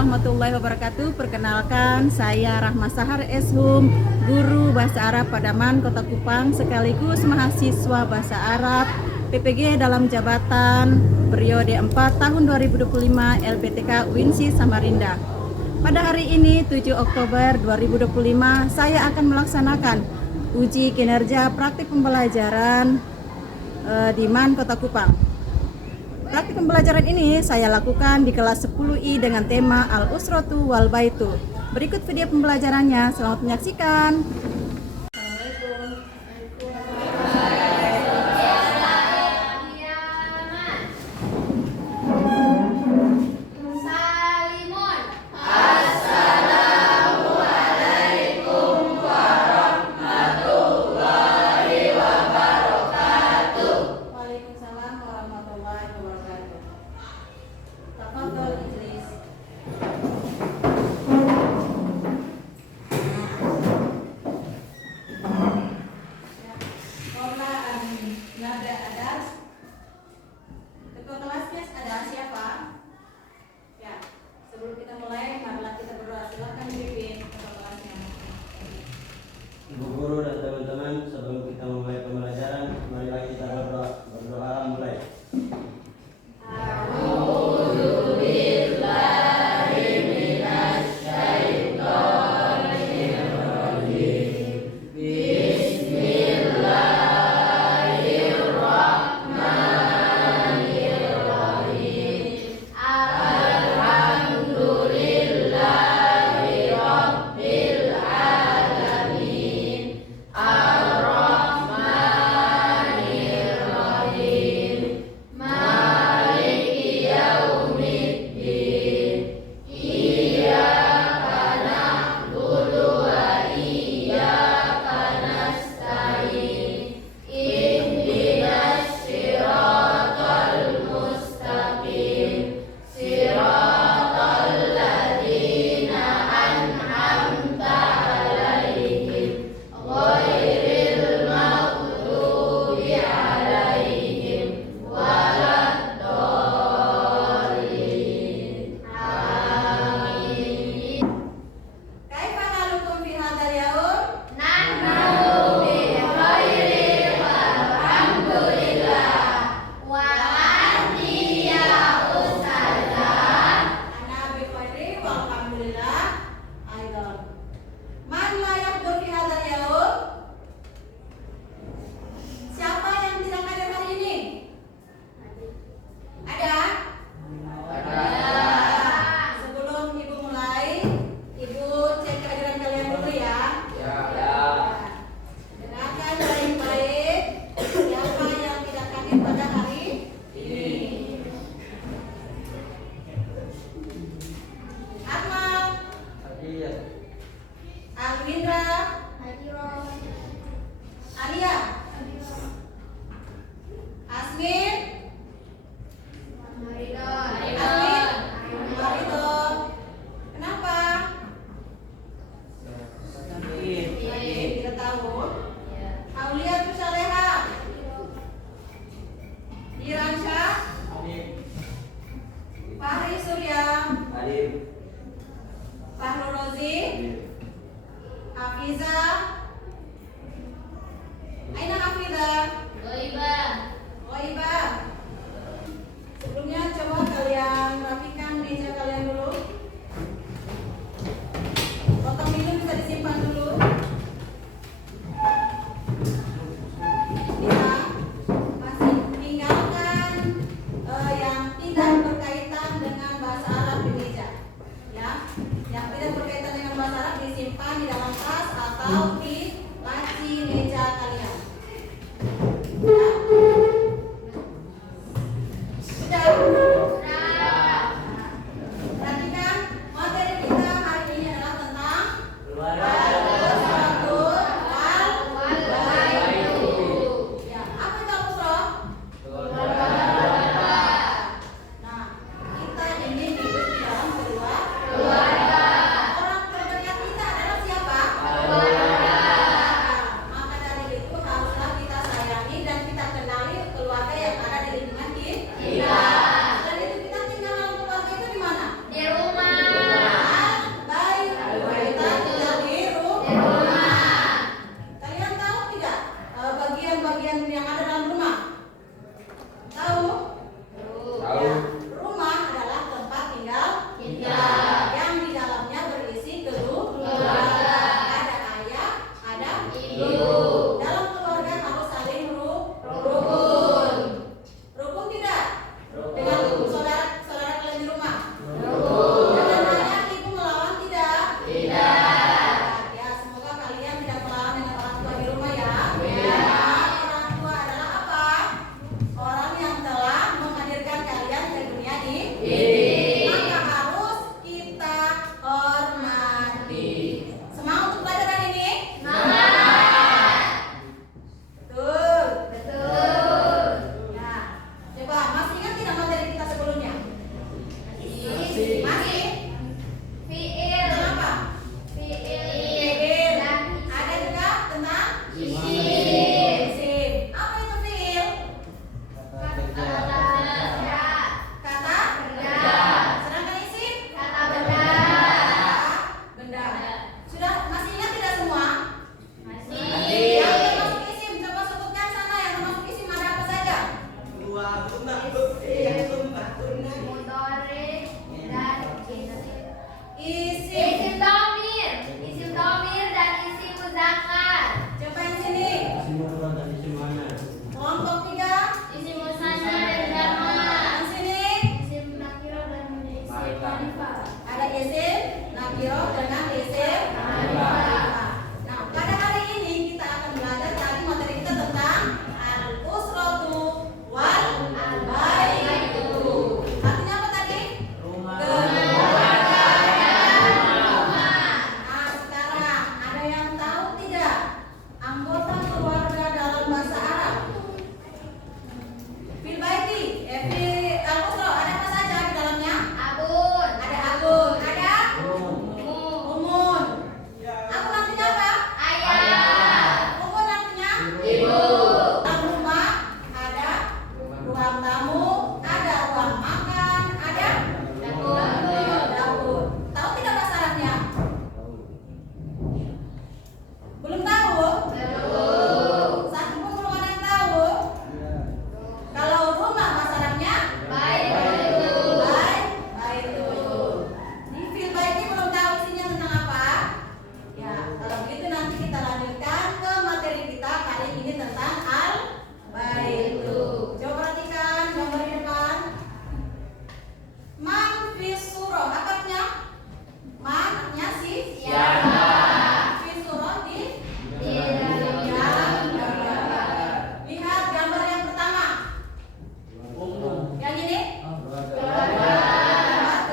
warahmatullahi wabarakatuh. Perkenalkan, saya Rahma Sahar Eshum, guru Bahasa Arab Padaman Kota Kupang sekaligus mahasiswa Bahasa Arab PPG dalam jabatan periode 4 tahun 2025 LPTK UINSI Samarinda. Pada hari ini 7 Oktober 2025 saya akan melaksanakan uji kinerja praktik pembelajaran di MAN Kota Kupang. Praktik pembelajaran ini saya lakukan di kelas 10I dengan tema Al-Usratu wal Baitu. Berikut video pembelajarannya, selamat menyaksikan. Ibu guru dan teman-teman, sebelum kita memulai pembelajaran, marilah kita berdoa. Berdoa mulai. Sebelumnya coba kalian rapikan meja kalian dulu. Botol minum bisa disimpan dulu. Kita masih meninggalkan yang tidak berkaitan dengan bahasa Arab di meja. Ya, yang tidak berkaitan dengan bahasa Arab disimpan di dalam tas atau di Masih? Fiil. Tentang apa? Fiil. Ada juga tentang Isim. isim. Apa itu fiil? Kata kerja. Kata Kerja. sedangkan isim? Kata benda. Benda. Sudah masih ingat tidak semua? Masih. Yang termasuk isim, coba sebutkan sana yang termasuk isim ada apa saja? Mudhari dan isim. Isim. Isim dhamir dan isim muzakkar. Coba yang sini. Isim mufrad dan isim muannas. Kelompok 3. Isim musanna dan jamak. Yang sini Isim nakirah dan isim ma'rifah. ada isim nakiro dengan isim ma'rifah. Nah, pada hari ini kita akan belajar tadi materi kita tentang al-usratu wal baitu. Artinya apa tadi? Keluarga. Nah, sekarang ada yang tahu tidak anggota keluarga dalam bahasa Arab? Fil baiti, fil al-usra ada apa saja di dalamnya? Abun. Ada abun, ada Mu. umun. Abun artinya apa? Ayah. Umun artinya Ibu. dalam rumah ada ruang tamu, ada ruang makan, ada dapur. Tahu tidak bahasa Arabnya? Belum tahu? Satu pun belum ada yang tahu. Kalau rumah bahasa Arabnya Baitul. baitul. Di fil bait ini belum tahu isinya tentang apa? Ya, kalau begitu nanti kita lanjutkan ke materi kita kali ini tentang al baitu. Coba perhatikan gambar di depan. Man fis surah, apa artinya? Man artinya Siapa? Fis surah di Di dalam dalam gambar. Lihat gambar yang pertama. Yang ini? keluarga.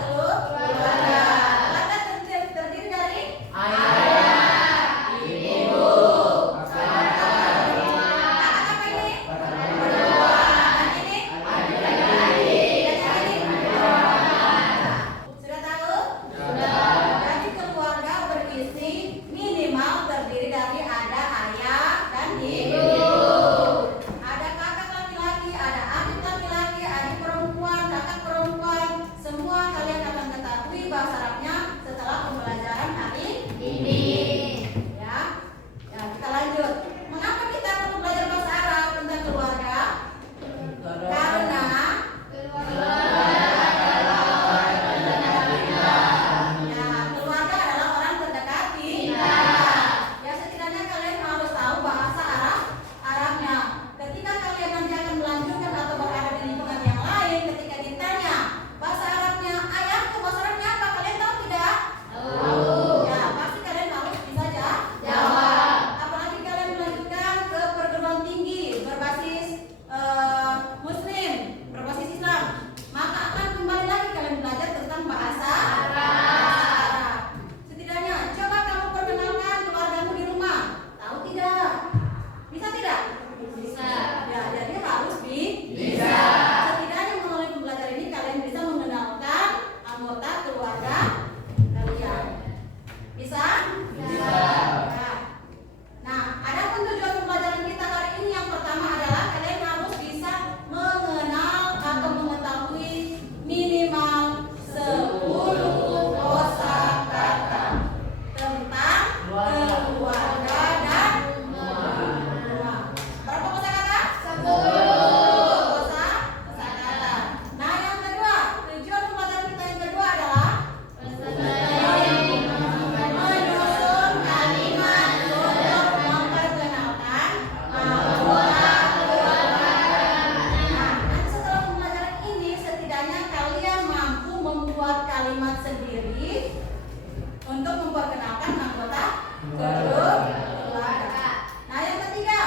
Keluarga. Keluarga terdiri dari Ayah. Ibu. kakak ini. Yang ini. Dan yang ini. Sudah tahu? Jadi keluarga berisi minimal terdiri dari ada ayah dan ibu. Ada kakak laki-laki, ada adik laki-laki, adik perempuan, kakak perempuan. Semua kalian akan ketahui bahasa Arabnya setelah pembelajaran hari Ini. ya. Ya, kita lanjut. Mengapa kita perlu belajar bahasa Arab tentang keluarga? Karena ya, keluarga adalah orang terdekat kita. Ya, setidaknya kalian harus tahu bahasa Arabnya. Ketika kalian nanti akan melanjutkan atau berada di lingkungan yang lain, ketika ditanya bahasa Arabnya, ayahku bahasa Arabnya apa? Kalian tahu tidak? Ya, pasti kalian harus bisa jawab. Apalagi kalian melanjutkan ke perguruan tinggi berbasis Muslim, berbasis Islam, maka akan kembali lagi kalian belajar tentang bahasa Arab. Setidaknya coba kamu perkenalkan keluargamu di rumah. Tahu tidak? Bisa tidak? Bisa. Ya, jadi harus bisa. Setidaknya melalui pembelajaran ini kalian bisa mengenalkan anggota keluarga kalian. Bisa? Bisa. Nah, ada pun tujuan pembelajaran kita hari ini yang pertama adalah kalian harus bisa mengenal atau mengetahui minimal 10 kosakata tentang keluarga dan rumah. Berapa kosakata? 10 kosakata. Nah, yang kedua, tujuan pembelajaran kita yang kedua adalah menyusun kalimat untuk memperkenalkan anggota keluarga. Nah, nanti setelah pembelajaran ini setidaknya kalian mampu membuat kalimat sendiri untuk memperkenalkan anggota keluarga. Nah, yang ketiga,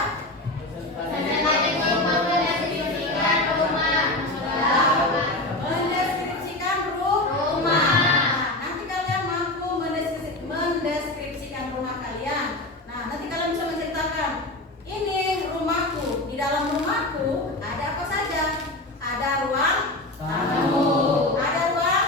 mendeskripsikan rumah. Nanti kalian mampu mendeskripsikan rumah kalian. Nah, nanti kalian bisa menceritakan, ini rumahku. Di dalam rumahku ada apa saja? Ada ruang tamu, ada ruang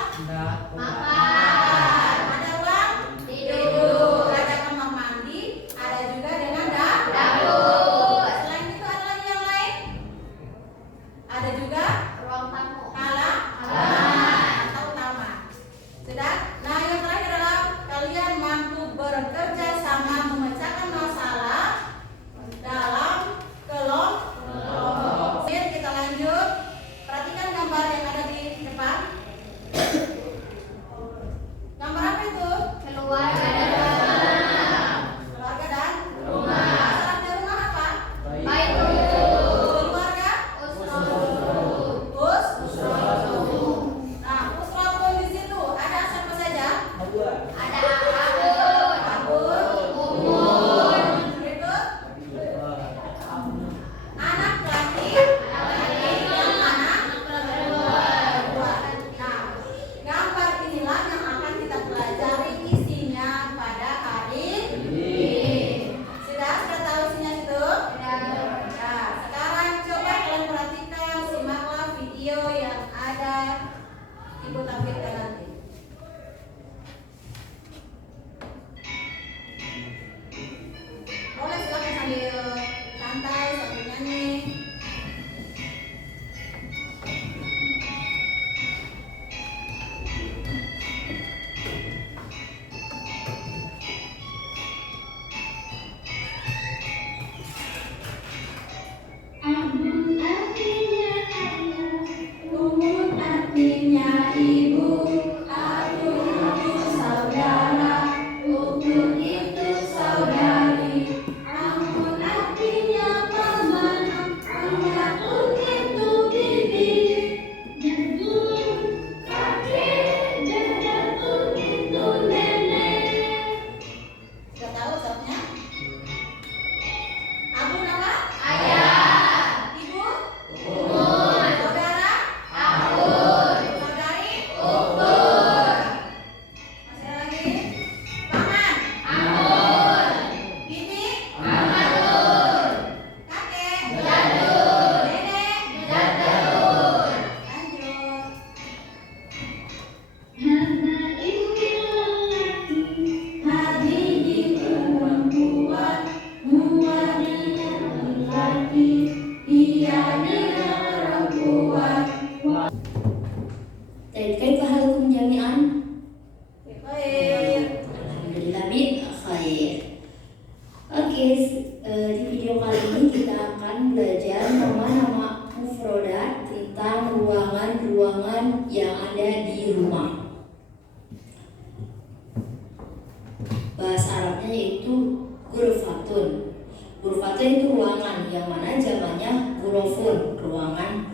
yang mana zamannya gurofun, ruangan.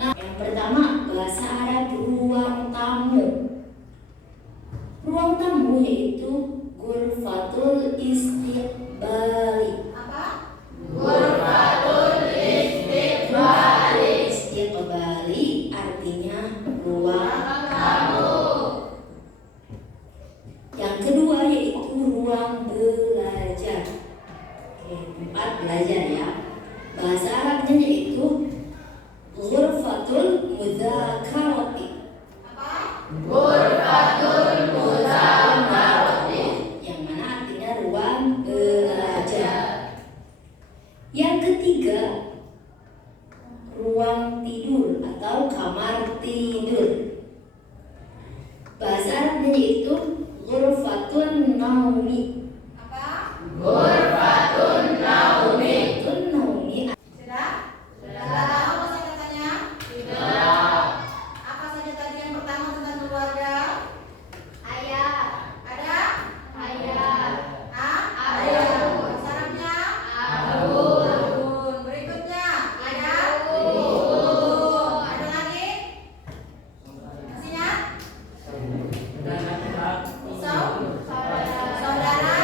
Nah, yang pertama bahasa Arab ruang tamu. Ruang tamu yaitu ghurfatul istiqbali. Apa? Istiqbali artinya ruang tamu. Yang kedua yaitu ruang belajar. Oke, 4 belajar ya. Bahasa Arabnya yaitu ghurfatul mudzakarati. Yang mana artinya ruang belajar. Yang ketiga, ruang tidur atau kamar tidur. Bahasa Arabnya yaitu ghurfatun naumi. Ghurfatun naumi. Sudah? Sudah tahu kosakatanya? Sudah. Apa saja tadi yang pertama tentang keluarga? Ayah. Ada? Ayah. Ah? Ada. Bahasa Arabnya? Abun. Abun. Berikutnya ada? Ibu. Ada lagi? Masihnya? Saudara?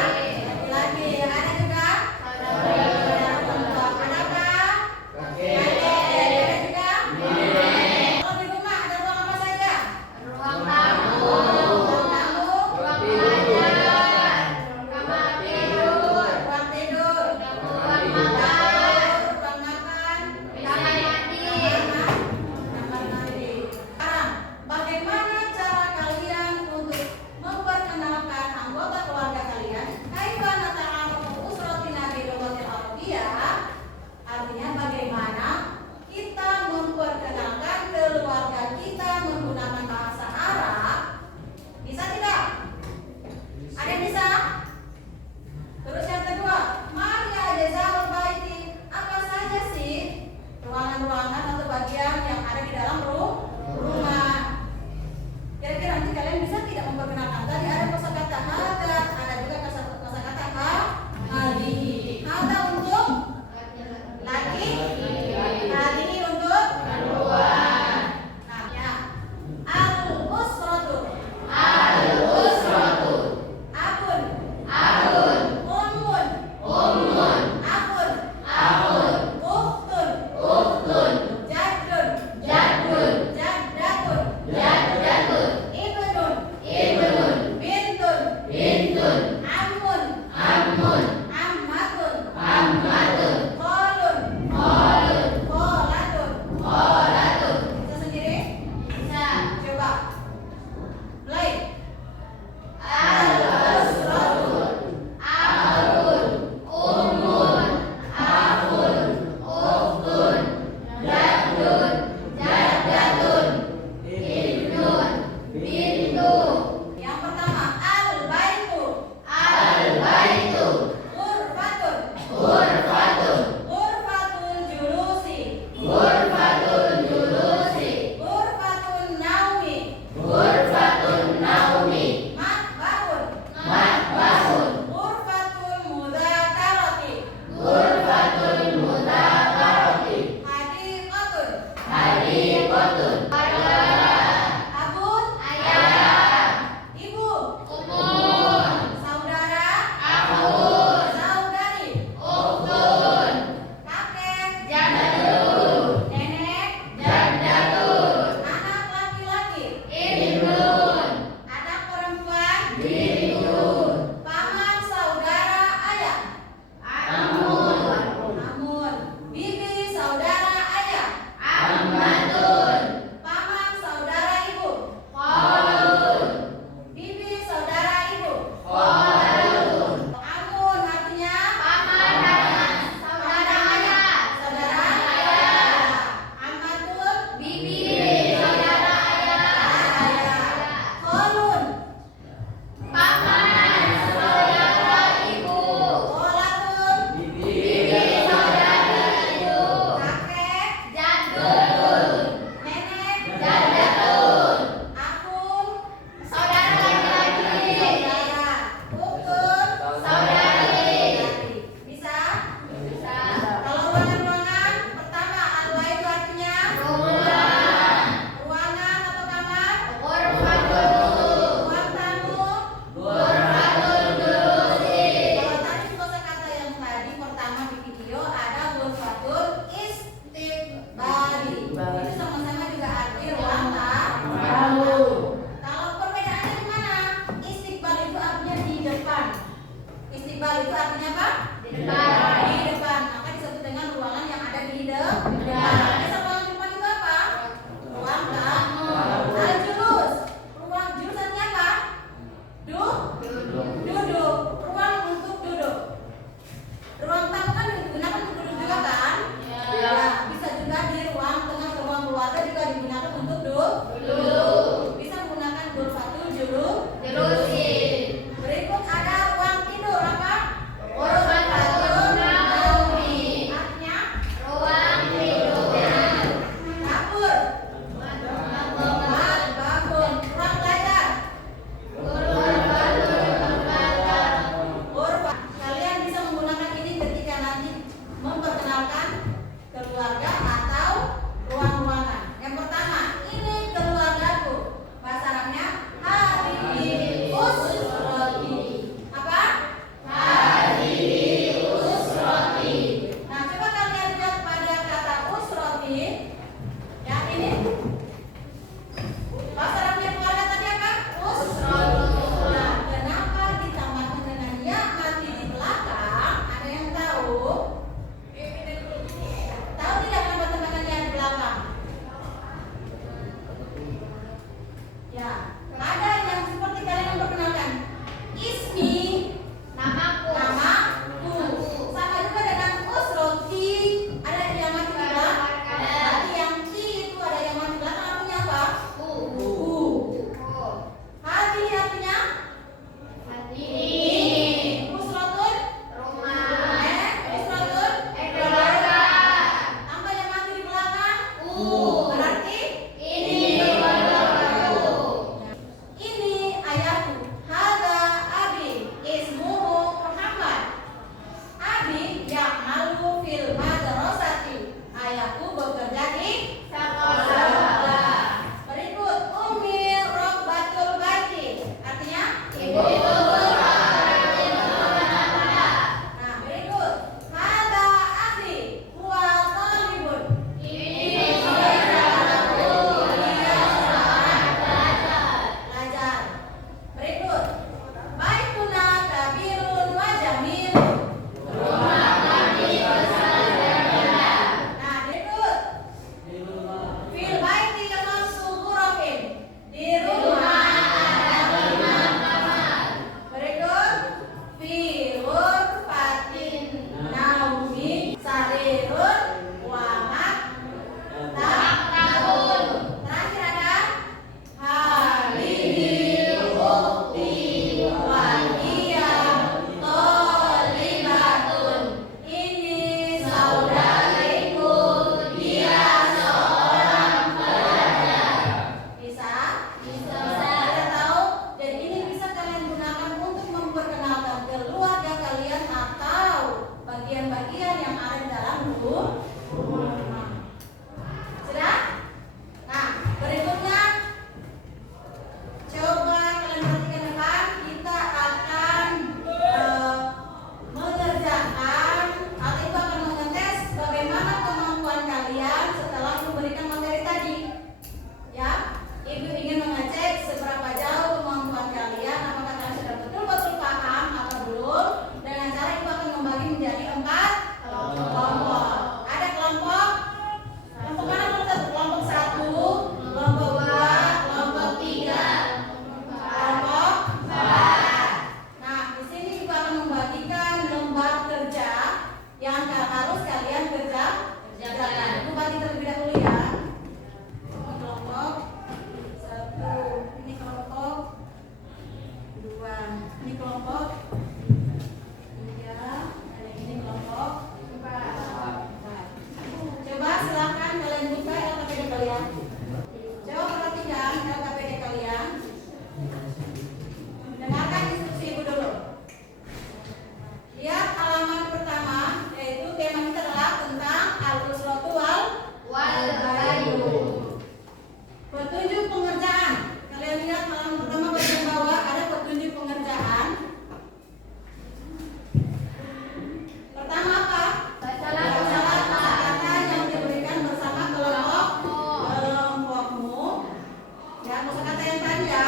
kata yang tadi ya.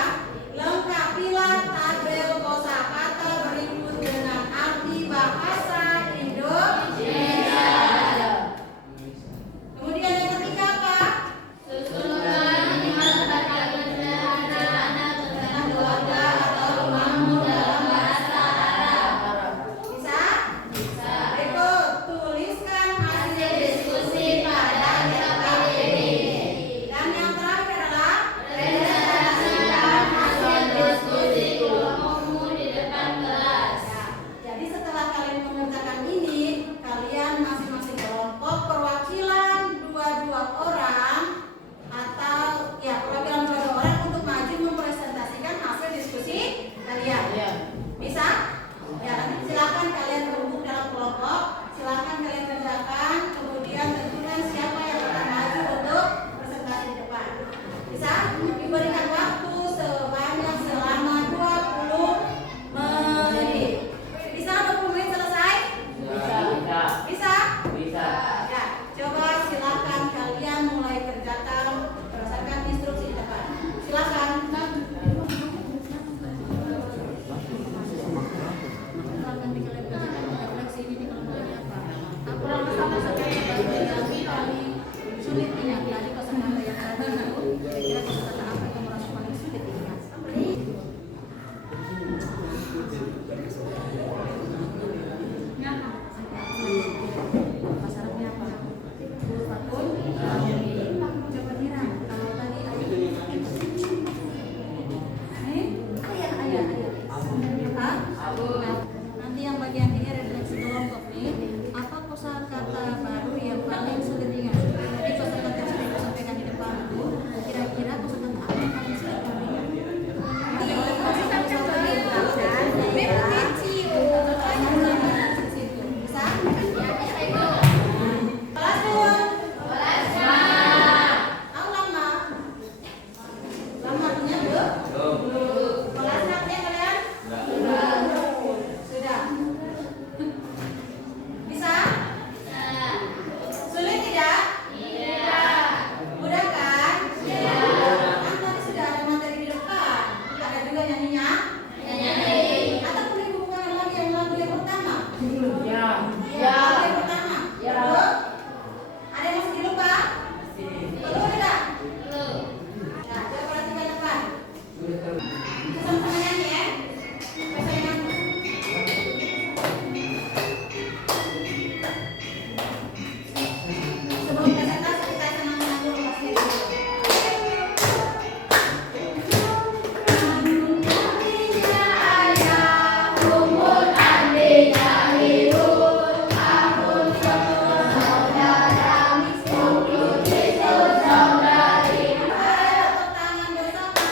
Lengkapilah tabel kosakata berikut dengan arti bahasa Indonesia. Kemudian yang ketiga apa? Susunan kata-kata sederhana tentang keluarga atau makmum dalam bahasa Arab. Bisa? Bisa. Berikut tuliskan hasil Diskusi pada KPDB. dan yang terakhir adalah Presentasikan hasil diskusi kelompokmu di depan kelas. jadi setelah kalian mengerjakan ini, kalian masing-masing kelompok perwakilan dua orang atau ya perwakilan dua orang untuk maju mempresentasikan hasil diskusi kalian. Bisa? Ya, nanti silakan kalian berkumpul dalam kelompok, silakan kalian kerjakan, kemudian tentukan siapa yang akan maju untuk presentasi di depan. Bisa? Diberikan waktu sebanyak selama 20 menit. Bisa 20 menit selesai? Bisa? Ya, coba silakan kalian mulai kerjakan berdasarkan instruksi di depan. Silakan. Nanti kalian kerjakan refleksi ini di kelompoknya apa? Aku sama seperti kami paling sulit ingat tadi kosakata yang tadi itu. Kira-kira kosakata apa yang merasa paling sulit ingat? Bahasa Arabnya apa? Fakun. Coba Mira, kalau tadi ayat. Nanti yang bagian ini refleksi kelompok nih. Apa kosakata baru yang paling sulit diingat? Jadi kosakata yang sudah disampaikan di depan itu, kira-kira kosakata apa yang paling sulit kamu ingat? Bisa? Kelas dua. Tahu lama? Lama punya belum? Kelas enamnya kalian? Sudah. Bisa? Sulit tidak? Mudah kan? Kan tadi sudah ada materi di depan. Ada juga nyanyinya? Atau boleh bukan lagi yang lagu yang pertama? Lagu yang pertama? Belum? Ada yang masih dilupa? Belum tidak? Nah, coba perhatikan depan. Sama-sama nyanyi ya. Bisa nyanyi. Sebelum presentasi kita senang-senang dulu pasti dulu. Andinya ayah, umur andinya ibu, ampun saudara, untuk itu saudari. Ayo tepuk tangan bersama.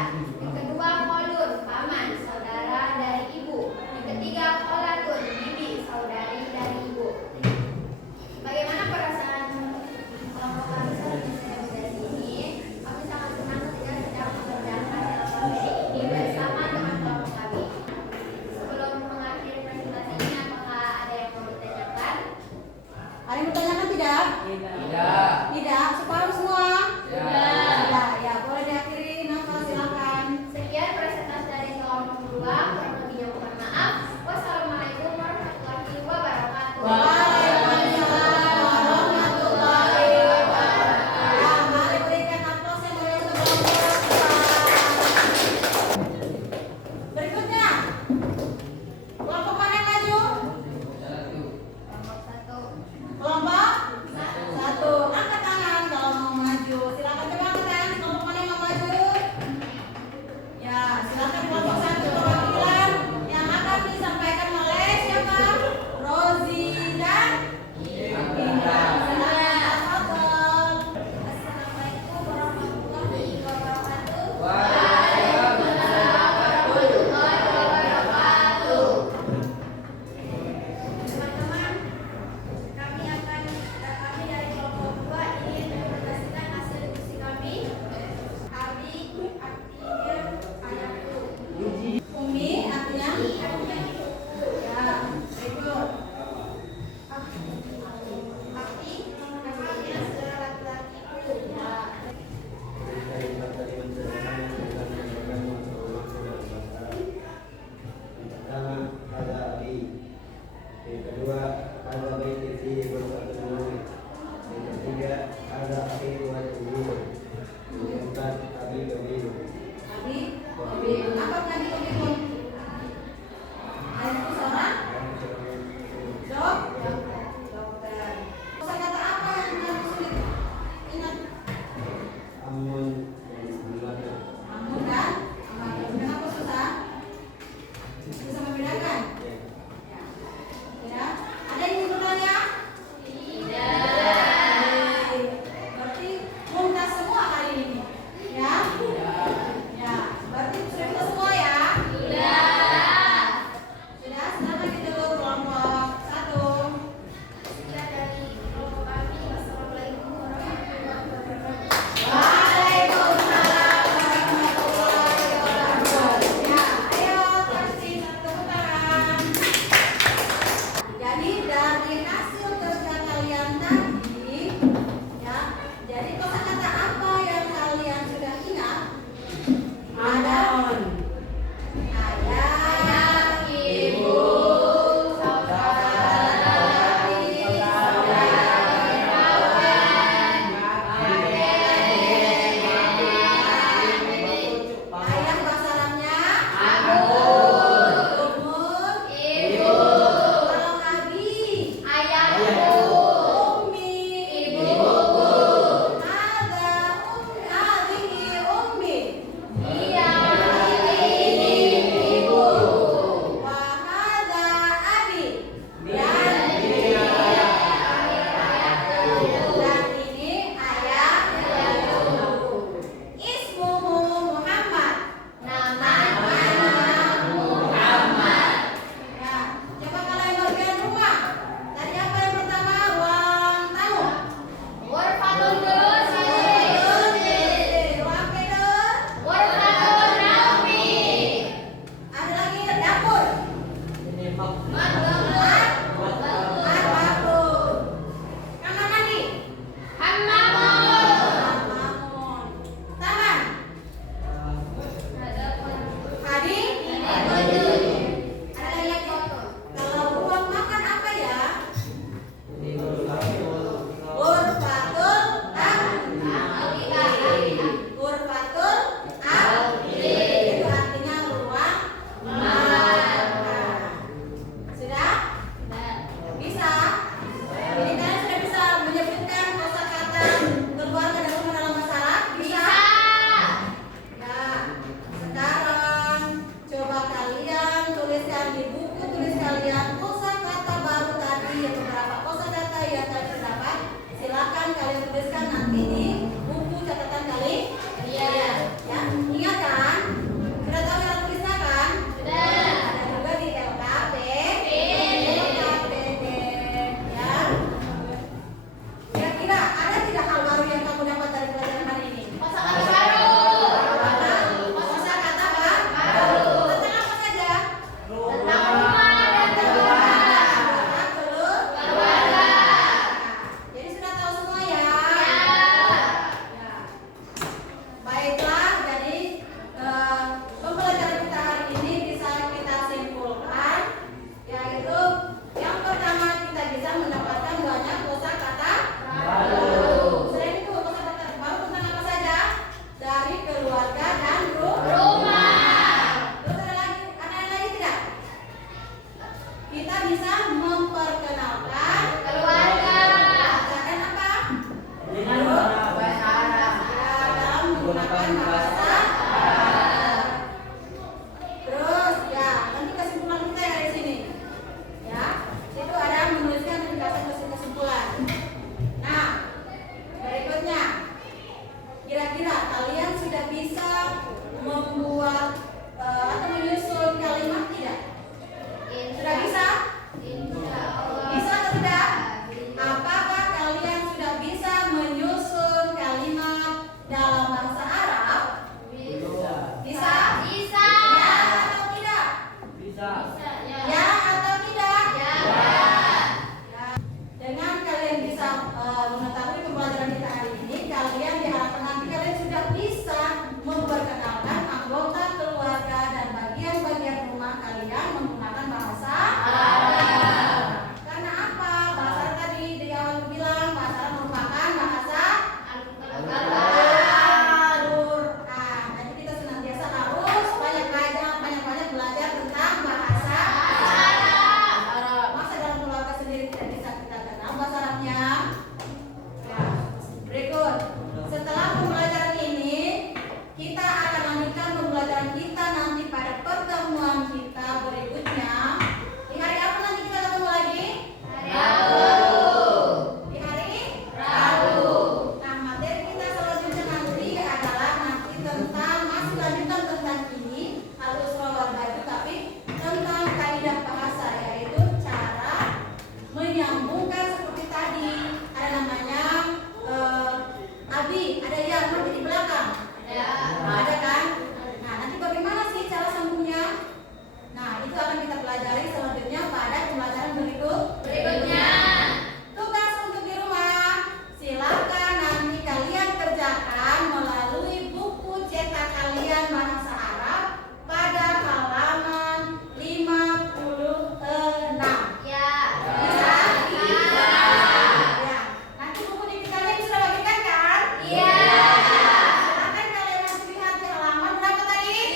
Yang kedua kolun, paman, saudara dari ibu. Yang ketiga kolatun, bibi, saudari dari ibu. Bagaimana perasaan kelompok kami saat saya berada di sini? Kami sangat senang ketika sedang mengerjakan dalam materi ini bersama dengan kelompok kami. Sebelum mengakhiri presentasi ini, apakah ada yang mau ditanyakan? Ada yang bertanyakan tidak? Tidak. Sepaham semua? Tidak. Ya, boleh diakhiri. Nafas silakan.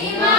Lima.